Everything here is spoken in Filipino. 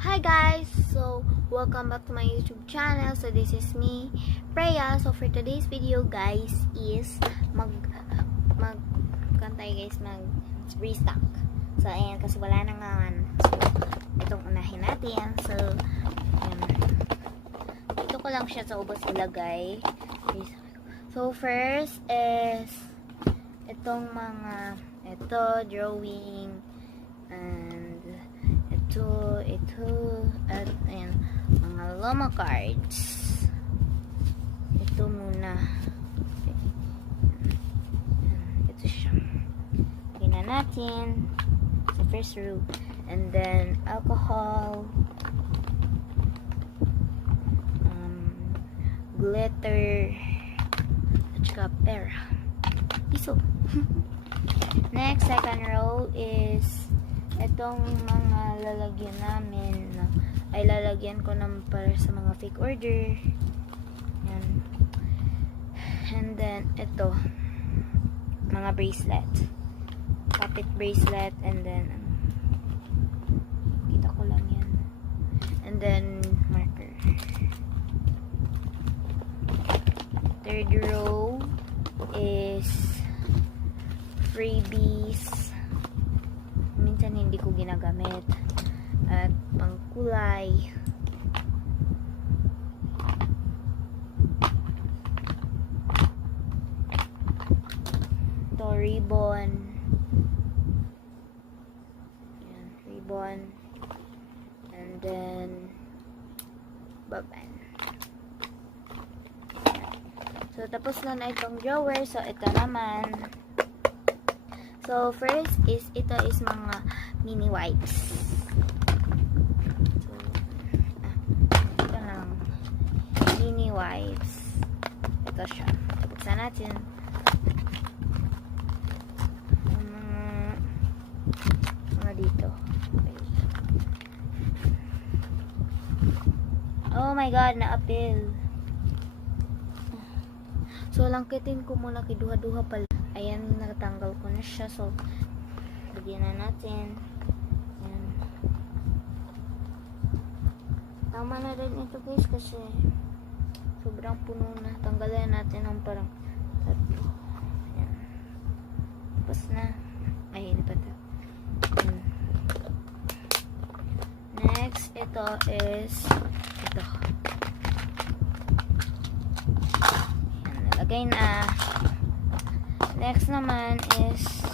Hi guys! So, welcome back to my YouTube channel. So, this is me, Freya. So, for today's video guys is restock. So, ayan, kasi wala na nga. So, itong unahin natin. So, ayan. Dito ko lang siya sa ubos ilagay. So, first is itong mga drawing and ito at ayan, mga Loma cards. Ito muna. Ito siya. Tingnan natin sa first row. And then alcohol, glitter, at saka pera. Piso. Next, second row is itong mga lalagyan namin ay lalagyan ko naman para sa mga fake order. Yan. And then ito mga bracelet, puppet bracelet, and then kita ko lang yan, and then marker. Third row is freebies, minsan hindi ko ginagamit, at pangkulay. Ito ribbon. Ayan, ribbon. And then baban. So tapos na itong drawer. So ito naman. So, first is, ito is mga mini wipes. So, ito lang. Mini wipes. Ito siya. Buksan natin. Mga dito. Oh my God, na-appeal. So, langkitin ko muna kay duha-duha pala. Ayan, natanggal ko na siya. So, lagyan na natin. Ayan. Tama na rin ito guys kasi sobrang puno na. Tanggalin natin ng parang tatlo. Ayan. Tapos na. Ay, hindi pa ito. Next, ito is ito. Ayan, nalagay na. Next naman is